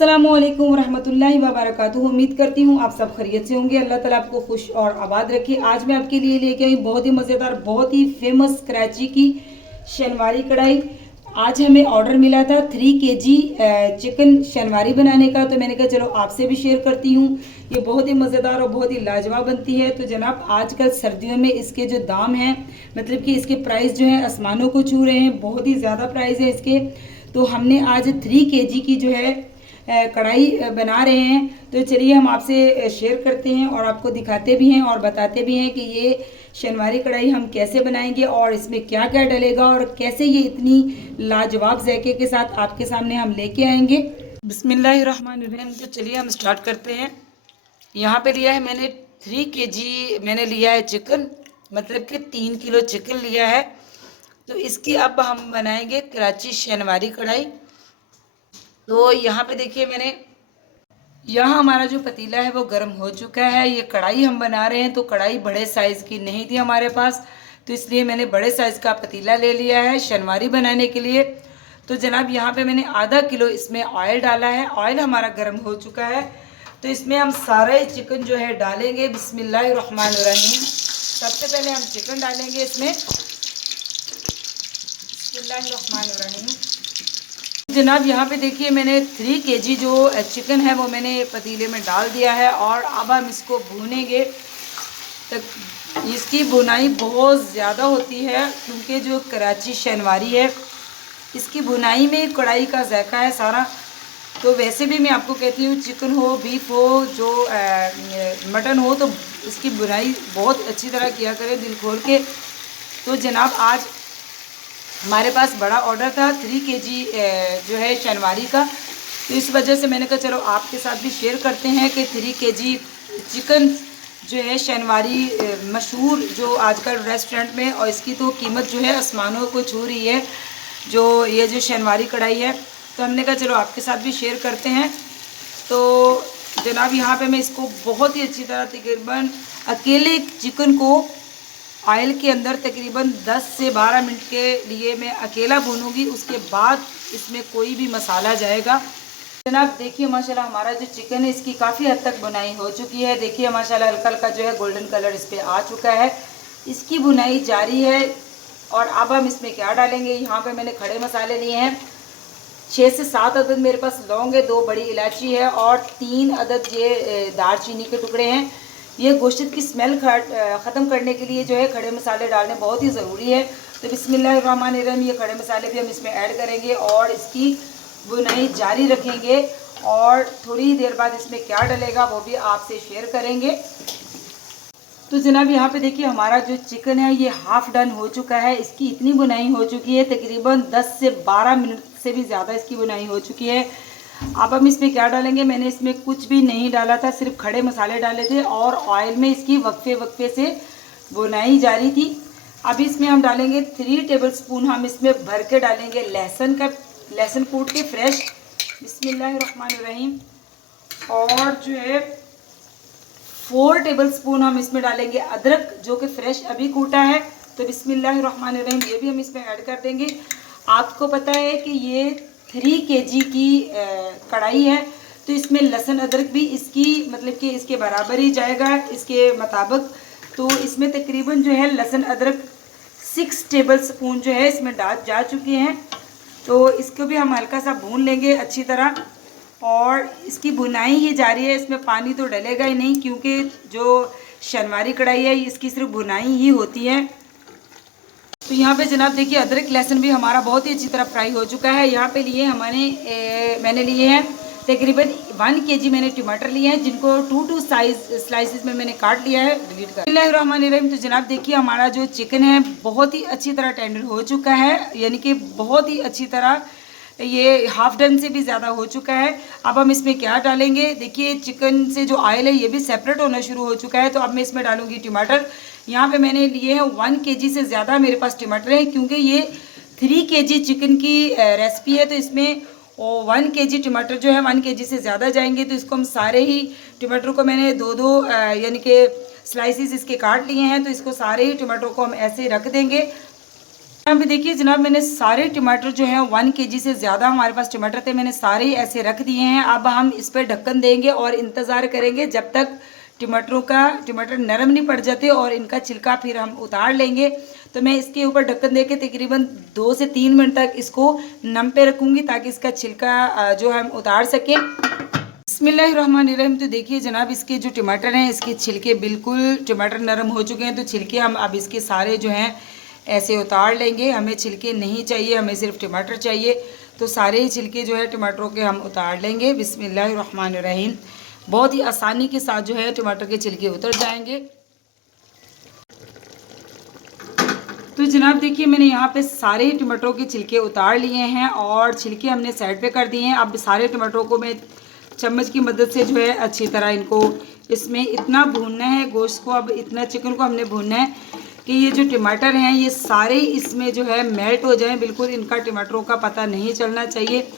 अस्सलामुअलैकुम रहमतुल्लाहि व बरकातुहू। उम्मीद करती हूँ आप सब खैरियत से होंगे। अल्लाह ताला आपको खुश और आबाद रखे। आज मैं आपके लिए लेके आई बहुत ही मज़ेदार, बहुत ही फेमस कराची की शनवारी कढ़ाई। आज हमें ऑर्डर मिला था 3 केजी चिकन शनवारी बनाने का, तो मैंने कहा चलो आपसे भी शेयर करती हूँ। ये बहुत ही मज़ेदार और बहुत ही लाजवाब बनती है। तो जनाब आजकल सर्दियों में इसके जो दाम हैं, मतलब कि इसके प्राइस जो है आसमानों को छू रहे हैं, बहुत ही ज़्यादा प्राइस है इसके। तो हमने आज 3 केजी की जो है कढ़ाई बना रहे हैं। तो चलिए हम आपसे शेयर करते हैं और आपको दिखाते भी हैं और बताते भी हैं कि ये शनवारी कढ़ाई हम कैसे बनाएंगे और इसमें क्या क्या डलेगा और कैसे ये इतनी लाजवाब जायके के साथ आपके सामने हम लेके आएंगे। बिस्मिल्लाहिर्रहमानिर्रहीम। तो चलिए हम स्टार्ट करते हैं। यहाँ पे लिया है मैंने 3 केजी मैंने लिया है चिकन, मतलब कि 3 किलो चिकन लिया है। तो इसकी अब हम बनाएंगे कराची शनवारी कढ़ाई। तो यहाँ पे देखिए मैंने यहाँ हमारा जो पतीला है वो गर्म हो चुका है। ये कढ़ाई हम बना रहे हैं, तो कढ़ाई बड़े साइज़ की नहीं थी हमारे पास, तो इसलिए मैंने बड़े साइज़ का पतीला ले लिया है शनवारी बनाने के लिए। तो जनाब यहाँ पे मैंने आधा किलो इसमें ऑयल डाला है। ऑयल हमारा गर्म हो चुका है, तो इसमें हम सारे चिकन जो है डालेंगे। बिस्मिल्लाहिर्रहमानिर्रहीम। सबसे पहले हम चिकन डालेंगे इसमें। बिस्मिल्लाहिर्रहमानिर्रहीम। जनाब यहाँ पे देखिए मैंने 3 केजी जो चिकन है वो मैंने पतीले में डाल दिया है और अब हम इसको भूनेंगे। तक इसकी भुनाई बहुत ज़्यादा होती है, क्योंकि जो कराची शनवारी है इसकी भुनाई में कढ़ाई का जायका है सारा। तो वैसे भी मैं आपको कहती हूँ, चिकन हो, बीफ हो, जो मटन हो, तो इसकी भुनाई बहुत अच्छी तरह किया करें दिल खोल के। तो जनाब आज हमारे पास बड़ा ऑर्डर था 3 केजी जो है शनवारी का, तो इस वजह से मैंने कहा चलो आपके साथ भी शेयर करते हैं कि 3 केजी चिकन जो है शनवारी मशहूर जो आजकल रेस्टोरेंट में, और इसकी तो कीमत जो है आसमानों को छू रही है, जो ये जो शनवारी कढ़ाई है। तो हमने कहा चलो आपके साथ भी शेयर करते हैं। तो जनाब यहाँ पे मैं इसको बहुत ही अच्छी तरह तकरीबन अकेले चिकन को ऑयल के अंदर तकरीबन 10 से 12 मिनट के लिए मैं अकेला भूनूंगी। उसके बाद इसमें कोई भी मसाला जाएगा। जनाब देखिए माशाल्लाह हमारा जो चिकन है इसकी काफ़ी हद तक बुनाई हो चुकी है। देखिए माशाल्लाह हल्का हल्का जो है गोल्डन कलर इस पर आ चुका है। इसकी बुनाई जारी है। और अब हम इसमें क्या डालेंगे, यहाँ पे मैंने खड़े मसाले लिए हैं। 6 से 7 अदद मेरे पास लौंग है, 2 बड़ी इलायची है और 3 अदद ये दालचीनी के टुकड़े हैं। ये गोश्त की स्मेल ख़त्म करने के लिए जो है खड़े मसाले डालने बहुत ही ज़रूरी है। तो बिस्मिल्लाहिर्रहमानिर्रहीम ये खड़े मसाले भी हम इसमें ऐड करेंगे और इसकी बुनाई जारी रखेंगे। और थोड़ी देर बाद इसमें क्या डलेगा वो भी आपसे शेयर करेंगे। तो जनाब यहाँ पे देखिए हमारा जो चिकन है ये हाफ़ डन हो चुका है। इसकी इतनी बुनाई हो चुकी है, तकरीबन 10 से 12 मिनट से भी ज़्यादा इसकी बुनाई हो चुकी है। अब हम इसमें क्या डालेंगे, मैंने इसमें कुछ भी नहीं डाला था, सिर्फ खड़े मसाले डाले थे और ऑयल में इसकी वक्फे वक्फे से बुनाई जारी थी। अब इसमें हम डालेंगे 3 टेबलस्पून हम इसमें भर के डालेंगे लहसुन कूट के फ्रेश। बिस्मिल्लाहिर्रहमानिर्रहीम। और जो है 4 टेबलस्पून हम इसमें डालेंगे अदरक, जो कि फ्रेश अभी कूटा है। तो बिस्मिल्लाहिर्रहमानिर्रहीम ये भी हम इसमें ऐड कर देंगे। आपको पता है कि ये 3 केजी की कढ़ाई है, तो इसमें लहसुन अदरक भी इसकी मतलब कि इसके बराबर ही जाएगा इसके मुताबिक। तो इसमें तकरीबन जो है लहसुन अदरक 6 टेबलस्पून जो है इसमें जा चुके हैं। तो इसको भी हम हल्का सा भून लेंगे अच्छी तरह। और इसकी बुनाई ही जारी है, इसमें पानी तो डलेगा ही नहीं, क्योंकि जो शनवारी कढ़ाई है इसकी सिर्फ बुनाई ही होती है। तो यहाँ पे जनाब देखिए अदरक लहसुन भी हमारा बहुत ही अच्छी तरह फ्राई हो चुका है। यहाँ पे लिए मैंने लिए हैं तकरीबन 1 केजी मैंने टमाटर लिए हैं, जिनको 2 स्लाइसेस में मैंने काट लिया है। डिलीट कर बिस्मिल्लाहिर्रहमानिर्रहीम। तो जनाब देखिए हमारा जो चिकन है बहुत ही अच्छी तरह टेंडर हो चुका है, यानी कि बहुत ही अच्छी तरह ये हाफ डन से भी ज़्यादा हो चुका है। अब हम इसमें क्या डालेंगे, देखिए चिकन से जो ऑयल है ये भी सेपरेट होना शुरू हो चुका है। तो अब मैं इसमें डालूंगी टमाटर। यहाँ पे मैंने लिए हैं 1 केजी से ज़्यादा मेरे पास टमाटर हैं, क्योंकि ये 3 केजी चिकन की रेसिपी है। तो इसमें 1 केजी टमाटर जो है 1 केजी से ज़्यादा जाएंगे। तो इसको हम सारे ही टमाटर को मैंने 2 यानी कि स्लाइसिस इसके काट लिए हैं। तो इसको सारे ही टमाटर को हम ऐसे रख देंगे। यहाँ पे देखिए जनाब, मैंने सारे टमाटर जो हैं 1 kg से ज़्यादा हमारे पास टमाटर थे, मैंने सारे ऐसे रख दिए हैं। अब हम इस पर ढक्कन देंगे और इंतज़ार करेंगे जब तक टमाटर नरम नहीं पड़ जाते और इनका छिलका फिर हम उतार लेंगे। तो मैं इसके ऊपर ढक्कन दे के तकरीबन 2 से 3 मिनट तक इसको नम पे रखूँगी ताकि इसका छिलका जो हम उतार सकें। बिस्मिल्लाहिर्रहमानिर्रहीम। तो देखिए जनाब, इसके जो टमाटर हैं इसके छिलके बिल्कुल टमाटर नरम हो चुके हैं। तो छिलके हम अब इसके सारे जो हैं ऐसे उतार लेंगे। हमें छिलके नहीं चाहिए, हमें सिर्फ टमाटर चाहिए। तो सारे ही छिलके जो है टमाटरों के हम उतार लेंगे। बिस्मिल्लाहिर्रहमानिर्रहीम। बहुत ही आसानी के साथ जो है टमाटर के छिलके उतर जाएंगे। तो जनाब देखिए, मैंने यहाँ पे सारे ही टमाटरों के छिलके उतार लिए हैं और छिलके हमने साइड पे कर दिए हैं। अब सारे टमाटरों को मैं चम्मच की मदद से जो है अच्छी तरह इनको इसमें इतना भूनना है, गोश्त को अब इतना चिकन को हमने भूनना है कि ये जो टमाटर हैं ये सारे इसमें जो है मेल्ट हो जाएं, बिल्कुल इनका टमाटरों का पता नहीं चलना चाहिए।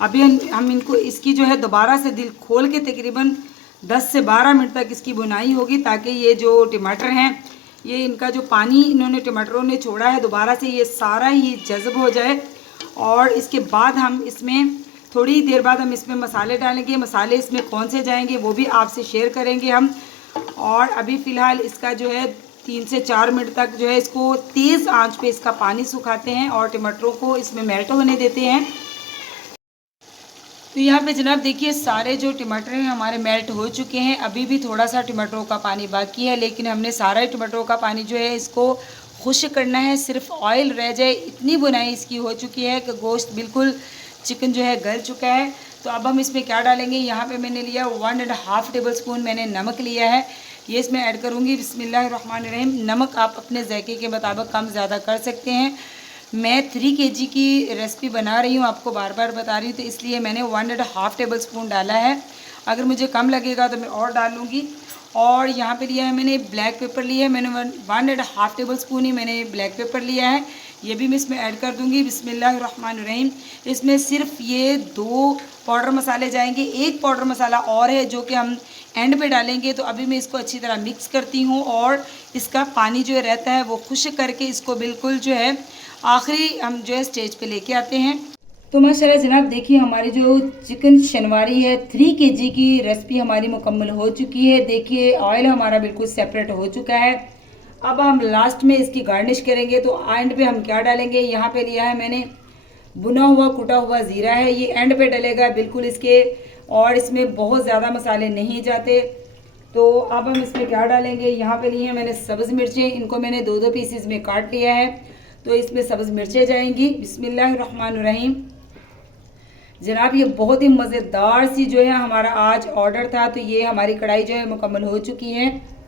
अभी हम इनको इसकी जो है दोबारा से दिल खोल के तकरीबन 10 से 12 मिनट तक इसकी बुनाई होगी ताकि ये जो टमाटर हैं ये इनका जो पानी इन्होंने टमाटरों ने छोड़ा है दोबारा से ये सारा ही जज़ब हो जाए। और इसके बाद हम इसमें थोड़ी देर बाद हम इसमें मसाले डालेंगे। मसाले इसमें कौन से जाएंगे वो भी आपसे शेयर करेंगे हम। और अभी फ़िलहाल इसका जो है 3 से 4 मिनट तक जो है इसको तेज़ आंच पे इसका पानी सुखाते हैं और टमाटरों को इसमें मेल्ट होने देते हैं। तो यहाँ पे जनाब देखिए, सारे जो टमाटर हैं हमारे मेल्ट हो चुके हैं। अभी भी थोड़ा सा टमाटरों का पानी बाकी है, लेकिन हमने सारा टमाटरों का पानी जो है इसको खुश्क करना है, सिर्फ ऑयल रह जाए इतनी बुनाई इसकी हो चुकी है कि गोश्त बिल्कुल चिकन जो है गल चुका है। तो अब हम इसमें क्या डालेंगे, यहाँ पे मैंने लिया 1.5 टेबलस्पून मैंने नमक लिया है, ये इसमें ऐड करूँगी। बिस्मिल्लाहिर्रहमानिर्रहीम। नमक आप अपने जायके के मुताबिक कम ज़्यादा कर सकते हैं। मैं 3 kg की रेसिपी बना रही हूँ, आपको बार बार बता रही हूँ, तो इसलिए मैंने 1.5 टेबलस्पून डाला है। अगर मुझे कम लगेगा तो मैं और डाल लूँगी। और यहाँ पे लिया है मैंने ब्लैक पेपर लिया है, मैंने 1.5 टेबलस्पून ही मैंने ब्लैक पेपर लिया है, ये भी मैं इसमें ऐड कर दूँगी। बिस्मिल्लाहिर्रहमानिर्रहीम। इसमें सिर्फ ये 2 पाउडर मसाले जाएंगे, एक पाउडर मसाला और है जो कि हम एंड पे डालेंगे। तो अभी मैं इसको अच्छी तरह मिक्स करती हूँ और इसका पानी जो रहता है वो खुश्क करके इसको बिल्कुल जो है आखिरी हम जो है स्टेज पे लेके आते हैं। तो माशाल्लाह जनाब देखिए, हमारी जो चिकन शनवारी है 3 kg की रेसिपी हमारी मुकम्मल हो चुकी है। देखिए ऑयल हमारा बिल्कुल सेपरेट हो चुका है। अब हम लास्ट में इसकी गार्निश करेंगे। तो एंड पे हम क्या डालेंगे, यहाँ पे लिया है मैंने भुना हुआ कुटा हुआ ज़ीरा है, ये एंड पे डलेगा बिल्कुल इसके, और इसमें बहुत ज़्यादा मसाले नहीं जाते। तो अब हम इसमें क्या डालेंगे, यहाँ पे लिए हैं मैंने सब्ज़ मिर्चें, इनको मैंने 2-2 पीसेस में काट लिया है, तो इसमें सब्ज़ मिर्चें जाएंगी। बिस्मिल्लाहिर्रहमानिर्रहीम। जनाब ये बहुत ही मज़ेदार सी जो है हमारा आज ऑर्डर था, तो ये हमारी कढ़ाई जो है मुकम्मल हो चुकी है।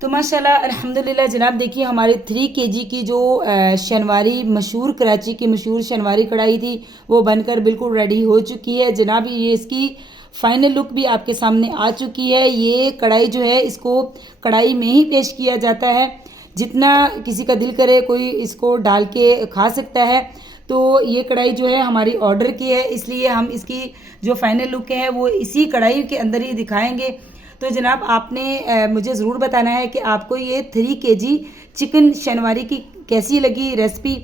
तो माशाल्लाह अल्हम्दुलिल्लाह जनाब देखिए, हमारी 3 kg की जो शनवारी मशहूर कराची की मशहूर शनवारी कढ़ाई थी वो बनकर बिल्कुल रेडी हो चुकी है। जनाब ये इसकी फाइनल लुक भी आपके सामने आ चुकी है। ये कढ़ाई जो है इसको कढ़ाई में ही पेश किया जाता है, जितना किसी का दिल करे कोई इसको डाल के खा सकता है। तो ये कढ़ाई जो है हमारी ऑर्डर की है, इसलिए हम इसकी जो फाइनल लुक है वो इसी कढ़ाई के अंदर ही दिखाएंगे। तो जनाब आपने मुझे ज़रूर बताना है कि आपको ये 3 kg चिकन शनवारी की कैसी लगी रेसिपी।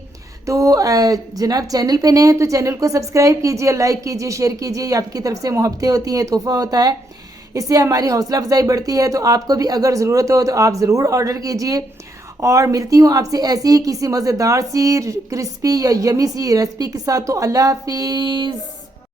तो जनाब चैनल पे नए हैं तो चैनल को सब्सक्राइब कीजिए, लाइक कीजिए, शेयर कीजिए, ये आपकी तरफ से मोहब्बतें होती हैं, तोहफ़ा होता है, इससे हमारी हौसला अफजाई बढ़ती है। तो आपको भी अगर ज़रूरत हो तो आप ज़रूर ऑर्डर कीजिए। और मिलती हूँ आपसे ऐसी ही किसी मज़ेदार सी क्रिस्पी या यमी सी रेसिपी के साथ। तो अल्लाह हाफिज़।